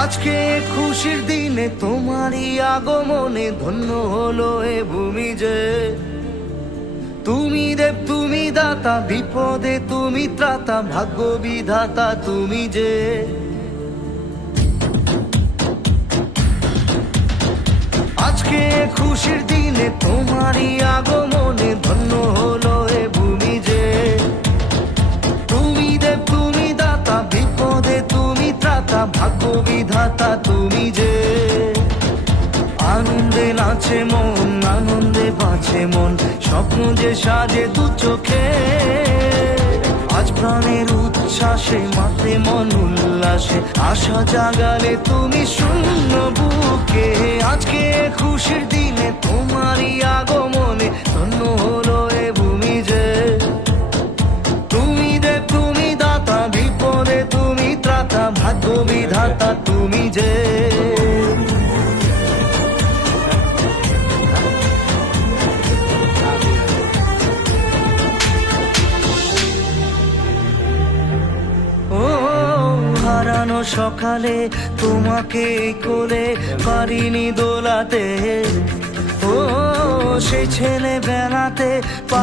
আজকে খুশির দিনে তোমারই আগমনে ধন্য হলো এ ভূমি যে। তুমি দেব তুমি দাতা, বিপদে তুমি ত্রাতা, ভাগ্য বিধাতা তুমি যে। আজকে খুশির দিনে তোমারই আগমনে ধন্য হলো এ ভূমি যে। তুমি দেব তুমি দাতা, বিপদে তুমি ত্রাতা, ভাগ্য বিধাতা তুমি যে। আনন্দে নাচে মন, আনন্দে বাঁচে মন, স্বপ্ন যে সাজে দু চোখে। আজ প্রাণের উচ্ছ্বাসে মাতে মন উল্লাসে, আশা জাগালে তুমি শূন্য বুকে। আজকে খুশির দিনে তোমারই আগমনে ধন্য হলো এ ভূমি যে। তুমি দেব তুমি দাতা, বিপদে তুমি ত্রাতা, ভাগ্য বিধাতা তুমি যে। হারানো সকালে তোমাকে কোলে পারিনি দোলাতে, ও সেই ছেলে বেলাতে পারি